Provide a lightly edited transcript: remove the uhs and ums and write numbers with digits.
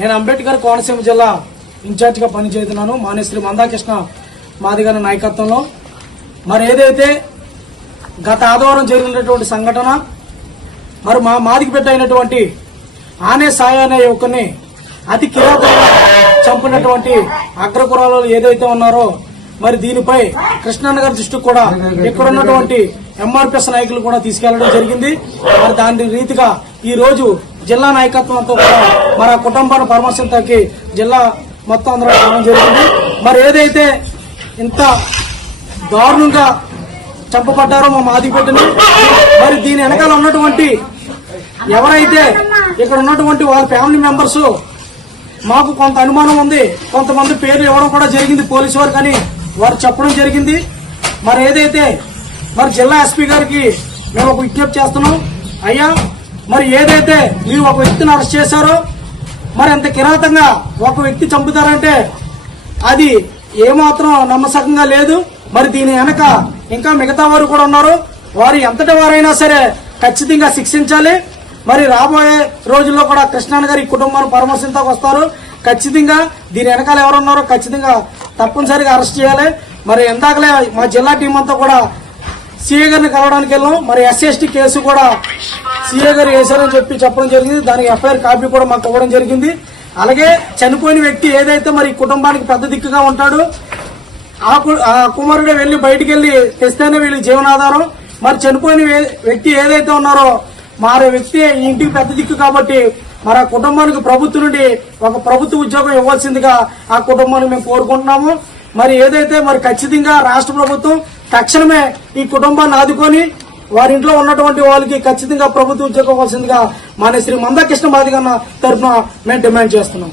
నేను అంబేద్కర్ కోనసీమ జిల్లా ఇన్ఛార్జిగా పనిచేస్తున్నాను. మానేశ్రీ మందాకృష్ణ మాదిగన్న నాయకత్వంలో. మరి ఏదైతే గత ఆదివారం జరిగినటువంటి సంఘటన, మరి మా మాదిగబిడ్డ అయినటువంటి ఆనే సాయి అనే యువకుని అతి కిరాతకంగా చంపినటువంటి అగ్రకురాలు ఏదైతే ఉన్నారో, మరి దీనిపై కృష్ణన్న గారి దృష్టికి కూడా ఇక్కడ ఉన్నటువంటి ఎంఆర్పీఎస్ నాయకులు కూడా తీసుకెళ్లడం జరిగింది. మరి దాని రీతిగా ఈ రోజు జిల్లా నాయకత్వంతో కూడా మన కుటుంబాన్ని పరామర్శించడానికి జిల్లా మొత్తం అందరూ రావడం జరిగింది. మరి ఏదైతే ఇంత దారుణంగా చంపబడ్డారో మా మాదిగబిడ్డని, మరి దీని వెనకాల ఉన్నటువంటి ఎవరైతే ఇక్కడ ఉన్నటువంటి వాళ్ళ ఫ్యామిలీ మెంబర్స్ మాకు కొంత అనుమానం ఉంది. కొంతమంది పేర్లు ఇవ్వడం కూడా జరిగింది పోలీసు వారికి అని వారు చెప్పడం జరిగింది. మరి ఏదైతే మరి జిల్లా ఎస్పీ గారికి మేము ఒక విజ్ఞప్తి చేస్తున్నాం. అయ్యా, మరి ఏదైతే మీరు ఒక వ్యక్తిని అరెస్ట్ చేశారో, మరి అంత కిరాతంగా ఒక వ్యక్తి చంపుతారంటే అది ఏమాత్రం నమ్మసకంగా లేదు. మరి దీని వెనక ఇంకా మిగతా వారు కూడా ఉన్నారు. వారు ఎంతటి వారైనా సరే ఖచ్చితంగా శిక్షించాలి. మరి రాబోయే రోజుల్లో కూడా కృష్ణన్న గారి కుటుంబాన్ని పరామర్శించడానికి వస్తారు. ఖచ్చితంగా దీని వెనకాల ఎవరున్నారో ఖచ్చితంగా తప్పనిసరిగా అరెస్ట్ చేయాలి. మరి ఇందాకలే మా జిల్లా టీం అంతా కూడా సీఏ గారిని కలవడానికి వెళ్ళాం. మరి ఎస్సీ కేసు కూడా సీఏ గారు వేశారని చెప్పడం జరిగింది. దానికి ఎఫ్ఐఆర్ కాపీ కూడా మాకు ఇవ్వడం జరిగింది. అలాగే చనిపోయిన వ్యక్తి ఏదైతే మరి కుటుంబానికి పెద్ద దిక్కుగా ఉంటాడో ఆ కుమారుడే వెళ్లి బయటికి వెళ్లి తెస్తేనే వీళ్ళకి జీవనాధారం. మరి చనిపోయిన వ్యక్తి ఏదైతే ఉన్నారో మరి వ్యక్తి ఇంటికి పెద్ద దిక్కు కాబట్టి మరి ఆ కుటుంబానికి ప్రభుత్వం నుండి ఒక ప్రభుత్వ ఉద్యోగం ఇవ్వాల్సిందిగా ఆ కుటుంబాన్ని మేము కోరుకుంటున్నాము. మరి ఏదైతే మరి ఖచ్చితంగా రాష్ట్ర ప్రభుత్వం తక్షణమే ఈ కుటుంబాన్ని ఆదుకొని వారింట్లో ఉన్నటువంటి వాళ్ళకి ఖచ్చితంగా ప్రభుత్వ ఉద్యోగం ఇవ్వాల్సిందిగా మానేశ్రీ మందాకృష్ణ మాదిగన్న తరఫున మేము డిమాండ్ చేస్తున్నాం.